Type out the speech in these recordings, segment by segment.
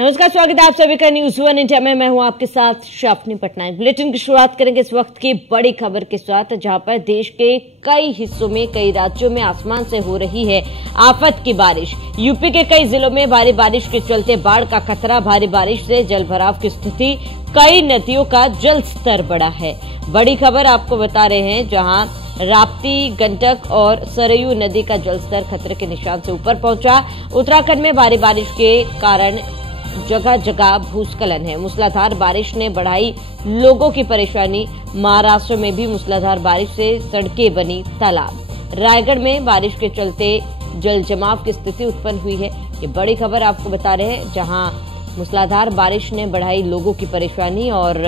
नमस्कार, स्वागत है आप सभी का न्यूज वन इंडिया में। मैं हूं आपके साथ शाफनी पटनायक। बुलेटिन की शुरुआत करेंगे इस वक्त की बड़ी खबर के साथ, जहां पर देश के कई हिस्सों में, कई राज्यों में आसमान से हो रही है आफत की बारिश। यूपी के कई जिलों में भारी बारिश के चलते बाढ़ का खतरा, भारी बारिश से जल भराव की स्थिति, कई नदियों का जल स्तर बढ़ा है। बड़ी खबर आपको बता रहे हैं, जहां राप्ती, गंडक और सरयू नदी का जलस्तर खतरे के निशान से ऊपर पहुंचा। उत्तराखंड में भारी बारिश के कारण जगह जगह भूस्खलन है। मूसलाधार बारिश ने बढ़ाई लोगों की परेशानी। महाराष्ट्र में भी मूसलाधार बारिश से सड़कें बनी तालाब। रायगढ़ में बारिश के चलते जल जमाव की स्थिति उत्पन्न हुई है। ये बड़ी खबर आपको बता रहे हैं, जहां मूसलाधार बारिश ने बढ़ाई लोगों की परेशानी और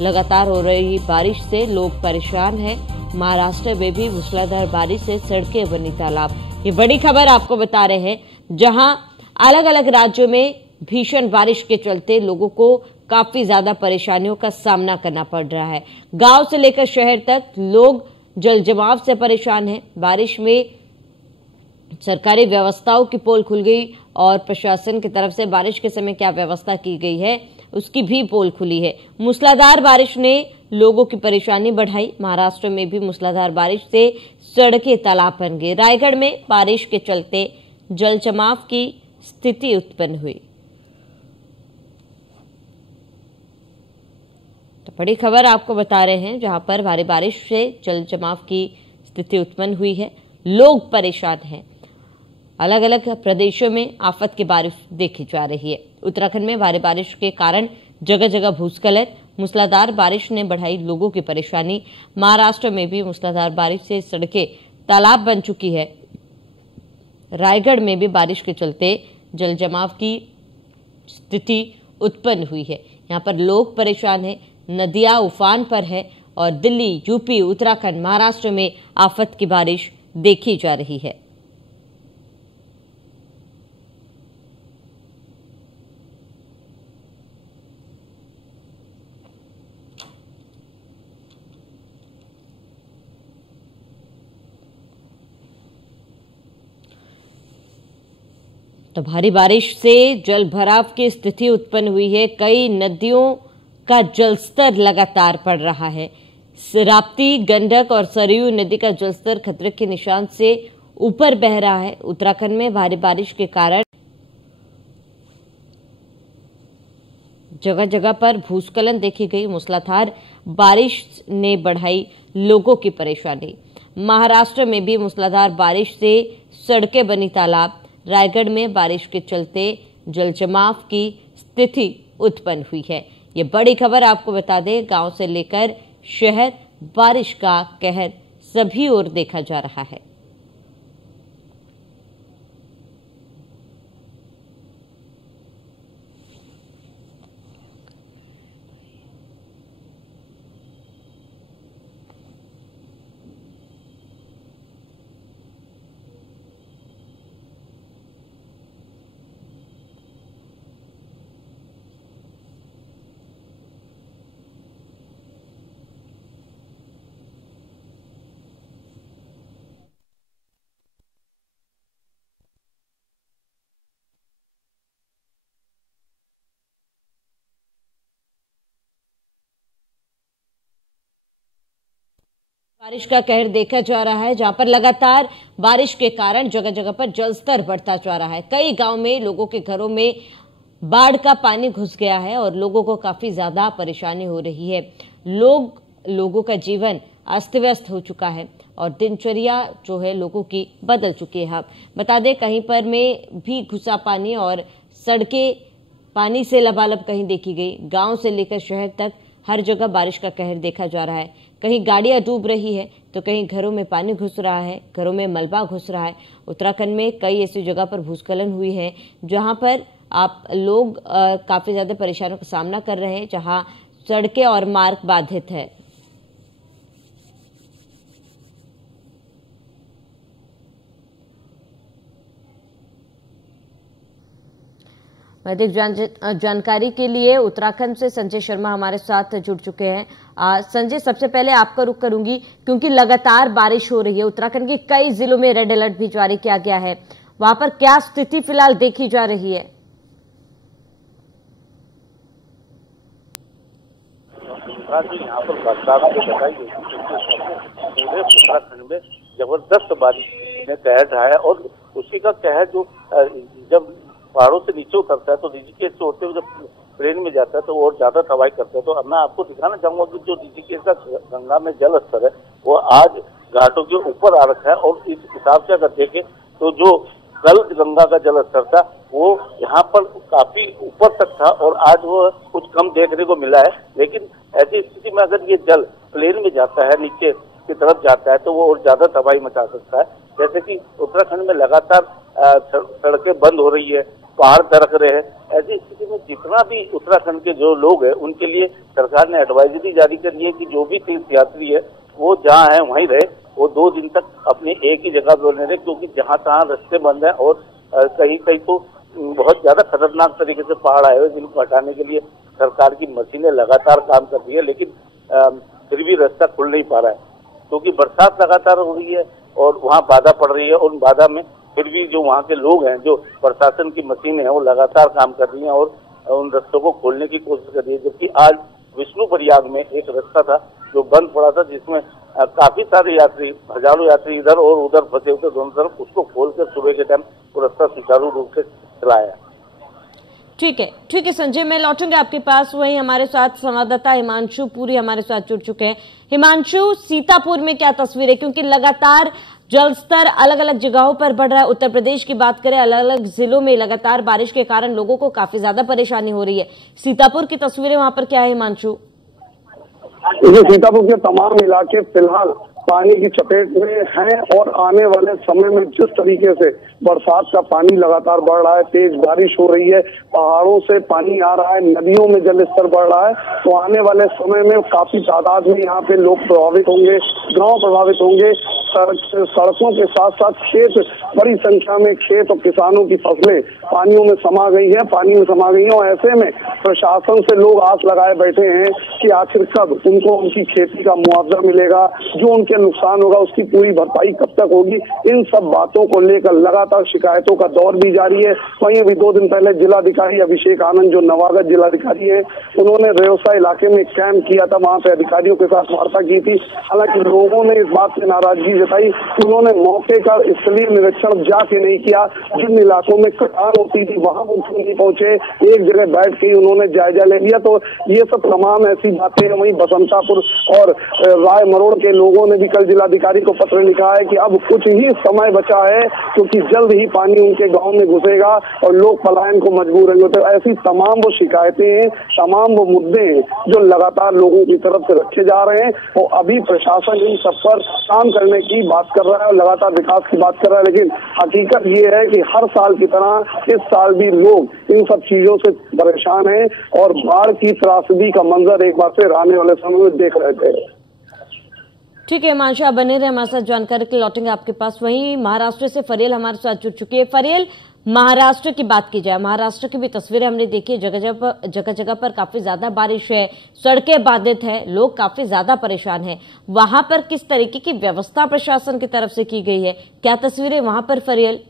लगातार हो रही बारिश से लोग परेशान हैं। महाराष्ट्र में भी मूसलाधार बारिश से सड़कें बनी तालाब। ये बड़ी खबर आपको बता रहे हैं, जहां अलग अलग राज्यों में भीषण बारिश के चलते लोगों को काफी ज्यादा परेशानियों का सामना करना पड़ रहा है। गांव से लेकर शहर तक लोग जल जमाव से परेशान हैं। बारिश में सरकारी व्यवस्थाओं की पोल खुल गई और प्रशासन की तरफ से बारिश के समय क्या व्यवस्था की गई है उसकी भी पोल खुली है। मूसलाधार बारिश ने लोगों की परेशानी बढ़ाई। महाराष्ट्र में भी मूसलाधार बारिश से सड़कें तालाब बन गई। रायगढ़ में बारिश के चलते जल जमाव की स्थिति उत्पन्न हुई। तो बड़ी खबर आपको बता रहे हैं, जहां पर भारी बारिश से जल जमाव की स्थिति उत्पन्न हुई है, लोग परेशान हैं। अलग अलग प्रदेशों में आफत की बारिश देखी जा रही है। उत्तराखंड में भारी बारिश के कारण जगह जगह भूस्खलन, मूसलाधार बारिश ने बढ़ाई लोगों की परेशानी। महाराष्ट्र में भी मूसलाधार बारिश से सड़कें तालाब बन चुकी है। रायगढ़ में भी बारिश के चलते जल जमाव की स्थिति उत्पन्न हुई है। यहाँ पर लोग परेशान हैं, नदियां उफान पर है और दिल्ली, यूपी, उत्तराखंड, महाराष्ट्र में आफत की बारिश देखी जा रही है। तो भारी बारिश से जल भराव की स्थिति उत्पन्न हुई है। कई नदियों का जलस्तर लगातार बढ़ रहा है। राप्ती, गंडक और सरयू नदी का जलस्तर खतरे के निशान से ऊपर बह रहा है। उत्तराखंड में भारी बारिश के कारण जगह जगह पर भूस्खलन देखी गई। मूसलाधार बारिश ने बढ़ाई लोगों की परेशानी। महाराष्ट्र में भी मूसलाधार बारिश से सड़कें बनी तालाब। रायगढ़ में बारिश के चलते जल जमाव की स्थिति उत्पन्न हुई है। ये बड़ी खबर आपको बता दें, गांव से लेकर शहर बारिश का कहर सभी ओर देखा जा रहा है। बारिश का कहर देखा जा रहा है, जहां पर लगातार बारिश के कारण जगह जगह पर जलस्तर बढ़ता जा रहा है। कई गांव में लोगों के घरों में बाढ़ का पानी घुस गया है और लोगों को काफी ज्यादा परेशानी हो रही है। लोगों का जीवन अस्त व्यस्त हो चुका है और दिनचर्या जो है लोगों की बदल चुकी है। बता दें, कहीं पर में भी घुसा पानी और सड़कें पानी से लबालब कहीं देखी गई। गांव से लेकर शहर तक हर जगह बारिश का कहर देखा जा रहा है। कहीं गाड़ियां डूब रही है तो कहीं घरों में पानी घुस रहा है, घरों में मलबा घुस रहा है। उत्तराखंड में कई ऐसी जगह पर भूस्खलन हुई है, जहां पर आप लोग काफी ज्यादा परेशानियों का सामना कर रहे हैं, जहां सड़कें और मार्ग बाधित है। अधिक जानकारी के लिए उत्तराखंड से संजय शर्मा हमारे साथ जुड़ चुके हैं। संजय, सबसे पहले आपका रुख करूंगी, क्योंकि लगातार बारिश हो रही है। उत्तराखंड के कई जिलों में रेड अलर्ट भी जारी किया गया है। वहां पर क्या स्थिति फिलहाल देखी जा रही है? जो यहाँ पर बरसात की बताई गई पूरे उत्तराखंड में जबरदस्त बारिश ने कहर ढाया। और उसी का कहर जो जब पहाड़ों से नीचे उतरता है तो ऋषिकेश से होते हुए जब ट्रेन में जाता है तो और ज्यादा तबाही करता है। तो अब मैं आपको दिखाना चाहूंगा कि जो ऋषिकेश का गंगा में जल स्तर है वो आज घाटों के ऊपर आ रखा है। और इस हिसाब से अगर देखें तो जो कल गंगा का जल स्तर था वो यहाँ पर काफी ऊपर तक था और आज वो कुछ कम देखने को मिला है। लेकिन ऐसी स्थिति में अगर ये जल प्लेन में जाता है, नीचे की तरफ जाता है, तो वो और ज्यादा तबाही मचा सकता है। जैसे कि उत्तराखंड में लगातार सड़कें बंद हो रही है, पहाड़ दरक रहे हैं। ऐसी स्थिति में जितना भी उत्तराखंड के जो लोग हैं उनके लिए सरकार ने एडवाइजरी जारी करी है कि जो भी तीर्थ यात्री है वो जहाँ है वहीं रहे, वो 2 दिन तक अपने एक ही जगह पर रहे, क्योंकि जहाँ तहाँ रास्ते बंद है और कहीं कहीं तो बहुत ज्यादा खतरनाक तरीके से पहाड़ आए हुए जिनको हटाने के लिए सरकार की मशीनें लगातार काम कर रही है। लेकिन फिर भी रास्ता खुल नहीं पा रहा है क्योंकि बरसात लगातार हो रही है और वहाँ बाधा पड़ रही है। और उन बाधा में फिर भी जो वहाँ के लोग हैं, जो प्रशासन की मशीनें हैं, वो लगातार काम कर रही हैं और उन रास्तों को खोलने की कोशिश कर रही है। जबकि आज विष्णु प्रयाग में एक रास्ता था जो बंद पड़ा था, जिसमें काफी सारे यात्री, हजारों यात्री इधर और उधर फंसे हुए दोनों तरफ, उसको खोलकर सुबह के टाइम वो रास्ता सुचारू रूप से चलाया। ठीक है संजय, मैं लौटूंगा आपके पास। वहीं हमारे साथ संवाददाता हिमांशु पुरी हमारे साथ जुड़ चुके हैं। हिमांशु, सीतापुर में क्या तस्वीर है, क्योंकि लगातार जल स्तर अलग अलग जगहों पर बढ़ रहा है। उत्तर प्रदेश की बात करें, अलग अलग जिलों में लगातार बारिश के कारण लोगों को काफी ज्यादा परेशानी हो रही है। सीतापुर की तस्वीरें वहां पर क्या है हिमांशु? सीतापुर के तमाम इलाके फिलहाल पानी की चपेट में हैं और आने वाले समय में जिस तरीके से बरसात का पानी लगातार बढ़ रहा है, तेज बारिश हो रही है, पहाड़ों से पानी आ रहा है, नदियों में जल स्तर बढ़ रहा है, तो आने वाले समय में काफी तादाद में यहाँ पे लोग प्रभावित होंगे, गांव प्रभावित होंगे। सड़कों के साथ साथ खेत, बड़ी संख्या में खेत और किसानों की फसलें पानियों में समा गई है, पानी में समा गई है। और ऐसे में प्रशासन से लोग आस लगाए बैठे हैं कि आखिर कब उनको उनकी खेती का मुआवजा मिलेगा, जो उनके नुकसान होगा उसकी पूरी भरपाई कब तक होगी। इन सब बातों को लेकर लगातार शिकायतों का दौर भी जारी है। वहीं अभी 2 दिन पहले जिलाधिकारी अभिषेक आनंद, जो नवागढ़ जिलाधिकारी है, उन्होंने रेवसा इलाके में कैंप किया था, वहां पे अधिकारियों के साथ वार्ता की थी। हालांकि लोगों ने इस बात से नाराजगी जताई, उन्होंने मौके का स्थलीय निरीक्षण जाके नहीं किया। जिन इलाकों में कटान होती थी वहां वो नहीं पहुंचे, एक जगह बैठ के उन्होंने जायजा ले लिया। तो ये सब तमाम ऐसी बातें हैं। वहीं बसंतापुर और राय मरोड़ के लोगों ने भी कल जिलाधिकारी को पत्र लिखा है कि अब कुछ ही समय बचा है, क्योंकि जल्द ही पानी उनके गांव में घुसेगा और लोग पलायन को मजबूर होंगे। तो ऐसी तमाम वो शिकायतें हैं, तमाम वो मुद्दे हैं जो लगातार लोगों की तरफ से रखे जा रहे हैं। और अभी प्रशासन इन सब पर काम करने की बात कर रहा है और लगातार विकास की बात कर रहा है। लेकिन हकीकत ये है कि हर साल की तरह इस साल भी लोग इन सब चीजों से परेशान हैं और बाढ़ की त्रासदी का मंजर एक बार फिर आने वाले समय में देख रहे थे। ठीक है हिमांशु, आप बने रहे हमारे साथ, जानकारी के लौटेंगे आपके पास। वहीं महाराष्ट्र से फरियल हमारे साथ जुड़ चुकी है। फरियल, महाराष्ट्र की बात की जाए, महाराष्ट्र की भी तस्वीरें हमने देखी, जगह जगह पर काफी ज्यादा बारिश है, सड़कें बाधित है, लोग काफी ज्यादा परेशान हैं। वहां पर किस तरीके की व्यवस्था प्रशासन की तरफ से की गई है, क्या तस्वीरें वहां पर फरियल?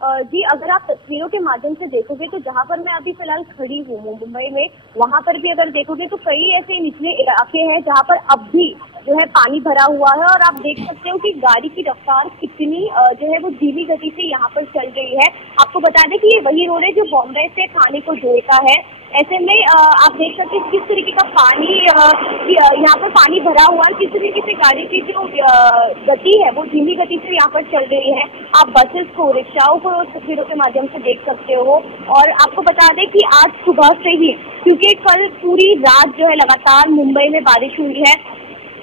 जी, अगर आप तस्वीरों के माध्यम से देखोगे तो जहां पर मैं अभी फिलहाल खड़ी हूँ मुंबई में, वहां पर भी अगर देखोगे तो कई ऐसे निचले इलाके हैं जहां पर अब भी जो है पानी भरा हुआ है। और आप देख सकते हो कि गाड़ी की रफ्तार कितनी जो है वो धीमी गति से यहाँ पर चल रही है। आपको बता दें कि ये वही रोड है जो बॉम्बे से ठाणे को जोड़ता है। ऐसे में आप देख सकते हैं किस तरीके का पानी यहाँ पर पानी भरा हुआ है, किस तरीके से गाड़ी की जो गति है वो धीमी गति से यहाँ पर चल रही है। आप बसेस को, रिक्शाओं को तस्वीरों के माध्यम से देख सकते हो। और आपको बता दें कि आज सुबह से ही, क्योंकि कल पूरी रात जो है लगातार मुंबई में बारिश हुई है,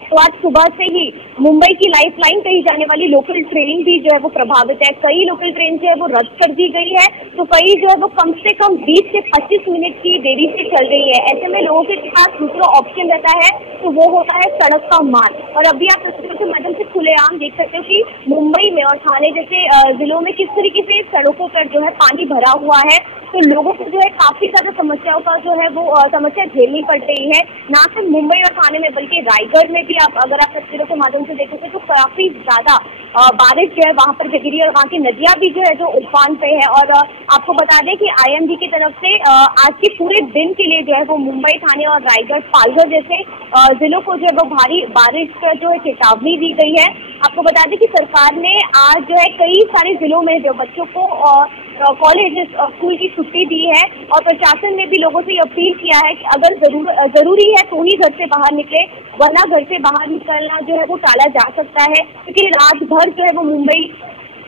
तो आज सुबह से ही मुंबई की लाइफलाइन कही जाने वाली लोकल ट्रेन भी जो है वो प्रभावित है। कई लोकल ट्रेन जो है वो रद्द कर दी गई है, तो कई जो है वो कम से कम 20 से 25 मिनट की देरी से चल रही है। ऐसे में लोगों के पास दूसरा ऑप्शन रहता है तो वो होता है सड़क का मार्ग। और अभी आप तस्वीरों के माध्यम से खुलेआम देख सकते हो कि मुंबई में और ठाणे जैसे जिलों में किस तरीके से सड़कों पर जो है पानी भरा हुआ है। तो लोगों को जो है काफी ज्यादा समस्याओं का जो है वो समस्या झेलनी पड़ रही है, ना सिर्फ मुंबई और थाने में बल्कि रायगढ़ में भी। आप अगर आप तस्वीरों के माध्यम से देखोगे तो काफी ज्यादा बारिश जो है वहां पर गिरी और वहां की नदियां भी जो है जो उफान पे है। और आपको बता दें कि आईएमडी की तरफ से आज के पूरे दिन के लिए जो है वो मुंबई, थाने और रायगढ़, पालघर जैसे जिलों को जो है वो भारी बारिश का जो है चेतावनी दी गई है। आपको बता दें कि सरकार ने आज जो है कई सारे जिलों में जो बच्चों को कॉलेज स्कूल की छुट्टी दी है और प्रशासन ने भी लोगों से अपील किया है कि अगर जरूरी है तो ही घर से बाहर निकले, वरना घर से बाहर निकलना जो है वो टाला जा सकता है, क्योंकि रात भर जो है वो मुंबई,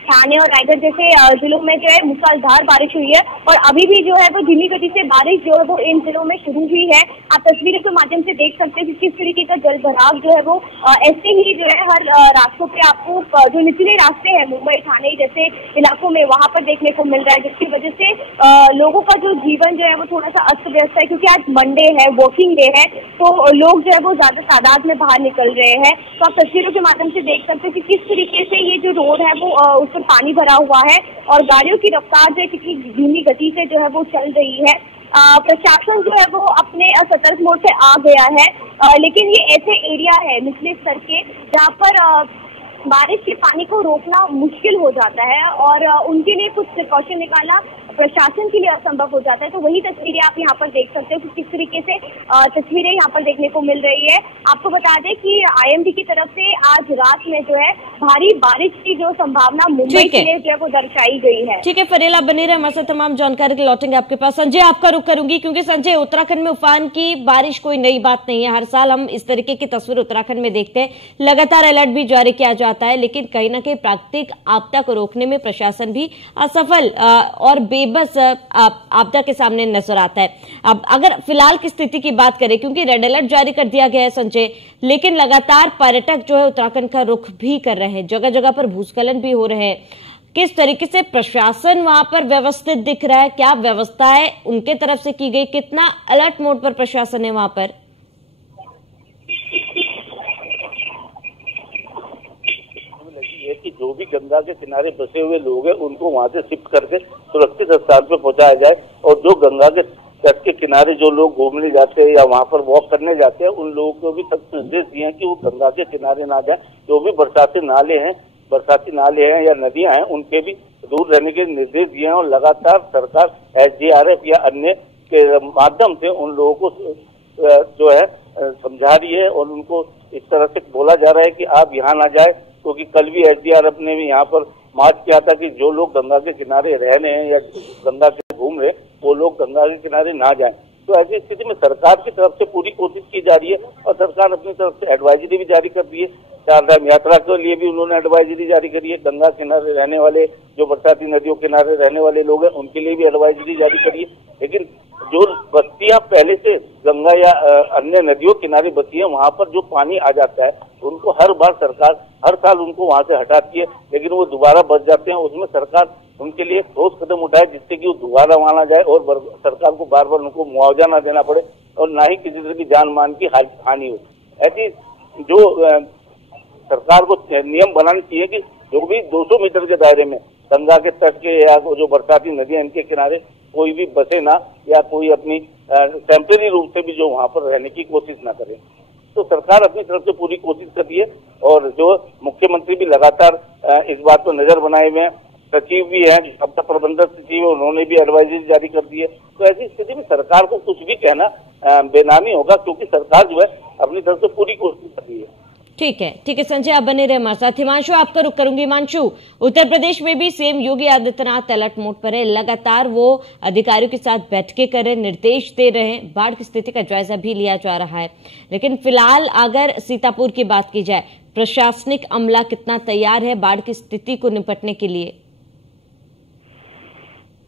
थाने और रायगढ़ जैसे जिलों में जो है मूसलाधार बारिश हुई है और अभी भी जो है वो धीमी गति से बारिश जो है वो इन जिलों में शुरू हुई है। आप तस्वीरों के माध्यम से देख सकते हैं कि किस तरीके का जल भराव जो है वो ऐसे ही जो है हर रास्तों पे आपको जो निचले रास्ते हैं मुंबई, थाने जैसे इलाकों में वहां पर देखने को मिल रहा है, जिसकी वजह से लोगों का जो जीवन जो है वो थोड़ा सा अस्त व्यस्त है, क्योंकि आज मंडे है, वर्किंग डे है, तो लोग जो है वो ज्यादा तादाद में बाहर निकल रहे हैं। तो आप तस्वीरों के माध्यम से देख सकते हैं कि किस तरीके से ये जो रोड है वो उसमें पानी भरा हुआ है और गाड़ियों की रफ्तार जो है कितनी धीमी गति से जो है वो चल रही है। प्रशासन जो है वो अपने सतर्क मोड से आ गया है, लेकिन ये ऐसे एरिया है निचले स्तर के जहाँ पर बारिश के पानी को रोकना मुश्किल हो जाता है और उनके लिए कुछ प्रिकॉशन निकालना प्रशासन के लिए असंभव हो जाता है। तो वही तस्वीरें आप यहाँ पर देख सकते हो कि किस तरीके से तस्वीरें यहाँ पर देखने को मिल रही है। आपको बता दें कि आईएमडी की तरफ से आज रात में जो है भारी बारिश की जो संभावना मुंबई के लिए जो है वो दर्शाई गई है। ठीक है फरेल, आप बने रहे हमारे साथ, तमाम जानकारी के लौटेंगे आपके पास। संजय, आपका रुख करूंगी क्योंकि संजय, उत्तराखंड में उफान की बारिश कोई नई बात नहीं है। हर साल हम इस तरीके की तस्वीर उत्तराखंड में देखते हैं, लगातार अलर्ट भी जारी किया जाता है, लेकिन कहीं ना कहीं प्राकृतिक आपदा को रोकने में प्रशासन भी असफल और बेबस आपदा के सामने नजर आता है। अब अगर फिलहाल की स्थिति की बात करें, क्योंकि रेड अलर्ट जारी कर दिया गया है संजय, लेकिन लगातार पर्यटक जो है उत्तराखंड का रुख भी कर रहे हैं, जगह जगह पर भूस्खलन भी हो रहे हैं, किस तरीके से प्रशासन वहां पर व्यवस्थित दिख रहा है, क्या व्यवस्था है उनके तरफ से की गई, कितना अलर्ट मोड पर प्रशासन है वहां पर? कि जो भी गंगा के किनारे बसे हुए लोग हैं उनको वहां से शिफ्ट करके सुरक्षित स्थान पर पहुंचाया जाए और जो गंगा के तट के किनारे जो लोग घूमने जाते हैं या वहां पर वॉक करने जाते हैं उन लोगों को भी सख्त निर्देश दिए हैं कि वो गंगा के किनारे ना जाए। जो भी बरसाती नाले हैं या नदियां हैं उनके भी दूर रहने के निर्देश दिए हैं और लगातार सरकार SDRF या अन्य के माध्यम से उन लोगों को जो है समझा रही है और उनको इस तरह से बोला जा रहा है कि आप यहाँ ना जाए, क्योंकि कल भी SDRF ने भी यहाँ पर मार्च किया था कि जो लोग गंगा के किनारे रह रहे हैं या गंगा के घूम रहे वो लोग गंगा के किनारे ना जाएं। तो ऐसी स्थिति में सरकार की तरफ से पूरी कोशिश की जा रही है और सरकार अपनी तरफ से एडवाइजरी भी जारी कर दी है। चारधाम यात्रा के लिए भी उन्होंने एडवाइजरी जारी करी है। गंगा किनारे रहने वाले जो बरसाती नदियों किनारे रहने वाले लोग हैं उनके लिए भी एडवाइजरी जारी करी है। लेकिन जो बस्तियां पहले से गंगा या अन्य नदियों किनारे बसी है वहां पर जो पानी आ जाता है उनको हर बार सरकार हर साल उनको वहां से हटाती है, लेकिन वो दोबारा बच जाते हैं। उसमें सरकार उनके लिए ठोस कदम उठाए जिससे कि वो दोबारा वहां ना जाए और सरकार को बार बार उनको मुआवजा ना देना पड़े और ना ही किसी तरह की जान मान की हानि हो। ऐसी जो सरकार को नियम बनाना चाहिए कि जो भी 200 मीटर के दायरे में गंगा के तट के या जो बरसाती नदियां इनके किनारे कोई भी बसे ना या कोई अपनी टेम्परेरी रूप से भी जो वहां पर रहने की कोशिश ना करे। तो सरकार अपनी तरफ से पूरी कोशिश कर रही है और जो मुख्यमंत्री भी लगातार इस बात पर नजर बनाए हुए हैं, सचिव भी हैं, आपदा प्रबंधक सचिव है, उन्होंने भी एडवाइजरी जारी कर दी है। तो ऐसी स्थिति में सरकार को कुछ भी कहना बेनामी होगा, क्योंकि सरकार जो है अपनी तरफ से पूरी कोशिश कर रही है। ठीक है संजय, आप बने रहे हमारे साथ। हिमांशु, आपका रुख करूंगी। हिमांशु, उत्तर प्रदेश में भी CM Yogi Adityanath alert mode पर है, लगातार वो अधिकारियों के साथ बैठकें कर रहे, निर्देश दे रहे हैं, बाढ़ की स्थिति का जायजा भी लिया जा रहा है। लेकिन फिलहाल अगर सीतापुर की बात की जाए, प्रशासनिक अमला कितना तैयार है बाढ़ की स्थिति को निपटने के लिए?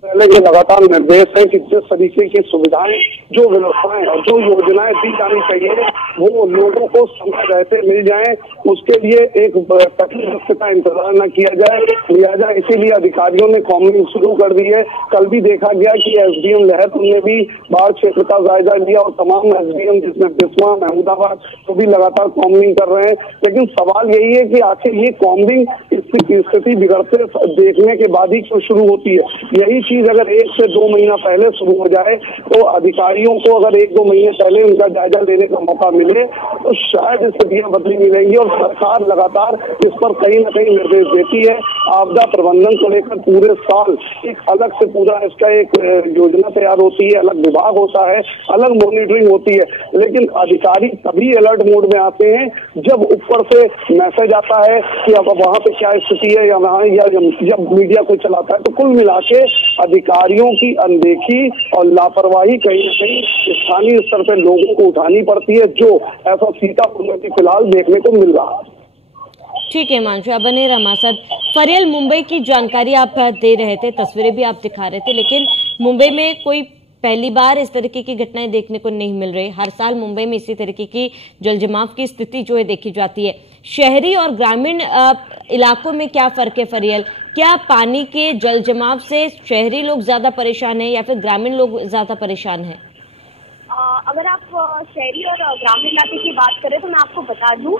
पहले के लगातार निर्देश है कि जिस तरीके की सुविधाएं, जो व्यवस्थाएं और जो योजनाएं दी जानी चाहिए वो लोगों को समय रहते मिल जाएं, उसके लिए एक कठिन वक्त का इंतजार न किया जाए। इसीलिए अधिकारियों ने कॉम्बिंग शुरू कर दी है। कल भी देखा गया कि SDM लहर ने भी बाढ़ क्षेत्र का जायजा लिया और तमाम SDM जिसमें बिस्वा, महमूदाबाद तो भी लगातार कॉम्बिंग कर रहे हैं। लेकिन सवाल यही है कि आखिर ये कॉम्बिंग स्थिति बिगड़ते देखने के बाद ही क्यों शुरू होती है। यही चीज अगर 1 से 2 महीना पहले शुरू हो जाए तो अधिकारियों को अगर 1-2 महीने पहले उनका जायजा लेने का मौका मिले तो शायद स्थितियां बदली मिलेंगी। और सरकार लगातार इस पर कहीं ना कहीं निर्देश देती है। आपदा प्रबंधन को लेकर पूरे साल एक अलग से पूरा इसका एक योजना तैयार होती है, अलग विभाग होता है, अलग मॉनिटरिंग होती है, लेकिन अधिकारी तभी अलर्ट मोड में आते हैं जब ऊपर से मैसेज आता है कि अब वहां पे क्या स्थिति है या वहां, या जब मीडिया को चलाता है। तो कुल मिला के अधिकारियों की अनदेखी और लापरवाही कहीं न कहीं स्थानीय स्तर पर लोगों को उठानी पड़ती है, जो ऐसा सीतापुर में फिलहाल देखने को मिल रहा है। ठीक है हिमांशु, आप बने रहे हमारे साथ। फरियल, मुंबई की जानकारी आप दे रहे थे, तस्वीरें भी आप दिखा रहे थे, लेकिन मुंबई में कोई पहली बार इस तरीके की घटनाएं देखने को नहीं मिल रही। हर साल मुंबई में इसी तरीके की जलजमाव की स्थिति जो है देखी जाती है। शहरी और ग्रामीण इलाकों में क्या फर्क है फरियल? क्या पानी के जलजमाव से शहरी लोग ज्यादा परेशान हैं या फिर ग्रामीण लोग ज्यादा परेशान हैं? अगर आप शहरी और ग्रामीण इलाके की बात करें तो मैं आपको बता दूं,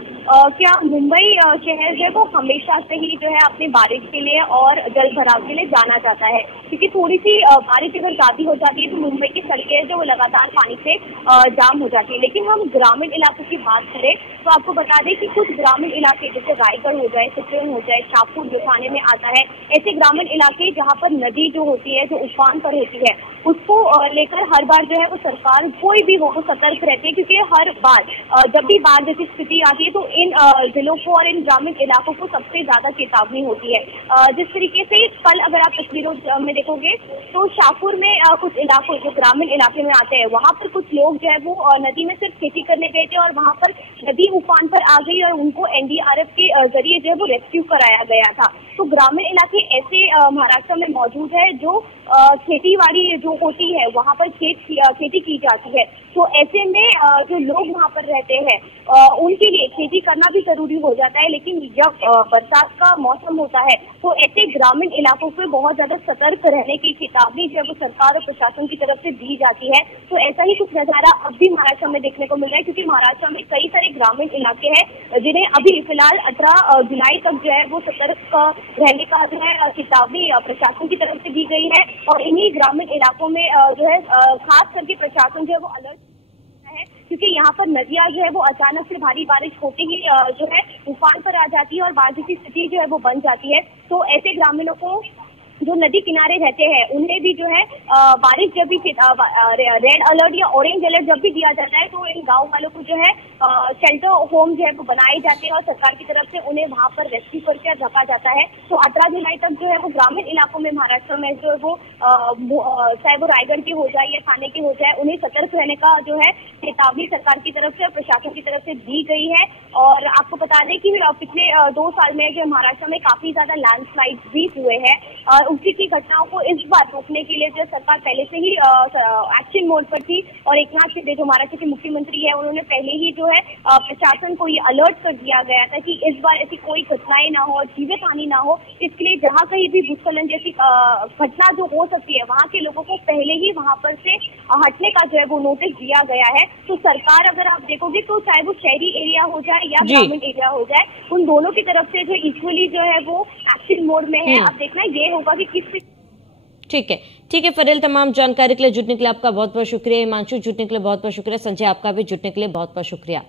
क्या मुंबई शहर है वो हमेशा से ही जो है अपनी बारिश के लिए और जल भराव के लिए जाना जाता है, क्योंकि थोड़ी सी बारिश अगर ज्यादा हो जाती है तो मुंबई की सड़कें जो लगातार पानी से जाम हो जाती है। लेकिन हम ग्रामीण इलाकों की बात करें तो आपको बता दें कि कुछ ग्रामीण इलाके जैसे रायगढ़ हो जाए, सिकुड़न हो जाए, शाहपुर जो थाने में आता है, ऐसे ग्रामीण इलाके जहाँ पर नदी जो होती है, जो उफान पर होती है, उसको लेकर हर बार जो है वो सरकार कोई भी हो वो सतर्क रहती है, क्योंकि हर बार जब भी बाढ़ जैसी स्थिति आती है तो इन जिलों को और इन ग्रामीण इलाकों को सबसे ज्यादा चेतावनी होती है। जिस तरीके से कल अगर आप तस्वीरों में देखोगे तो शाहपुर में कुछ इलाकों जो ग्रामीण इलाके में आते हैं वहां पर कुछ लोग जो है वो नदी में सिर्फ खेती करने गए थे और वहां पर नदी उफान पर आ गई और उनको एनडीआरएफ के जरिए जो है वो रेस्क्यू कराया गया था। तो ग्रामीण इलाके ऐसे महाराष्ट्र में मौजूद है जो खेती बाड़ी जो होती है वहां पर खेती की जाती है। तो ऐसे में जो लोग वहां पर रहते हैं उनके लिए खेती करना भी जरूरी हो जाता है। लेकिन जब बरसात का मौसम होता है तो ऐसे ग्रामीण इलाकों पे बहुत ज्यादा सतर्क रहने की चेतावनी जब सरकार और प्रशासन की तरफ से दी जाती है। तो ऐसा ही कुछ नजारा अब भी महाराष्ट्र में देखने को मिल रहा है, क्योंकि महाराष्ट्र में कई सारे ग्रामीण इलाके हैं जिन्हें अभी फिलहाल 18 जुलाई तक जो है वो सतर्क रहने का जो है चेतावनी प्रशासन की तरफ से दी गई है। और इन्हीं ग्रामीण इलाकों में जो है खास करके प्रशासन जो है वो अलर्ट है, क्योंकि यहाँ पर नदियां जो है वो अचानक से भारी बारिश होते ही जो है उफान पर आ जाती है और बाढ़ की स्थिति जो है वो बन जाती है। तो ऐसे ग्रामीणों को जो नदी किनारे रहते हैं उन्हें भी जो है बारिश जब भी रेड अलर्ट या ऑरेंज अलर्ट जब भी दिया जाता है तो इन गांव वालों को जो है शेल्टर होम जो है वो बनाए जाते हैं और सरकार की तरफ से उन्हें वहां पर रेस्क्यू करके रखा जाता है। तो 18 जुलाई तक जो है वो ग्रामीण इलाकों में महाराष्ट्र में जो है वो चाहे वो रायगढ़ की हो जाए या थाने की हो जाए, उन्हें सतर्क रहने का जो है चेतावनी सरकार की तरफ से और प्रशासन की तरफ से दी गई है। और आपको बता दें कि पिछले 2 साल में जो महाराष्ट्र में काफी ज्यादा लैंडस्लाइड भी हुए हैं। उसी की घटनाओं को इस बार रोकने के लिए जो सरकार पहले से ही एक्शन मोड पर थी और एकनाथ शिंदे जो महाराष्ट्र के मुख्यमंत्री है उन्होंने पहले ही जो है प्रशासन को ये अलर्ट कर दिया गया था कि इस बार ऐसी कोई घटनाएं ना हो और जीवित हानि ना हो। इसके लिए जहां कहीं भी भूस्खलन जैसी घटना जो हो सकती है वहां के लोगों को पहले ही वहां पर से हटने का जो है वो नोटिस दिया गया है। तो सरकार अगर आप देखोगे तो चाहे वो शहरी एरिया हो जाए या ग्रामीण एरिया हो जाए, उन दोनों की तरफ से जो इक्वली जो है वो एक्शन मोड में है। अब देखना ये होगा कि किस। ठीक है फरियल, तमाम जानकारी के लिए जुड़ने के लिए आपका बहुत बहुत शुक्रिया। हिमांशु, जुड़ने के लिए बहुत बहुत शुक्रिया। संजय, आपका भी जुड़ने के लिए बहुत बहुत शुक्रिया।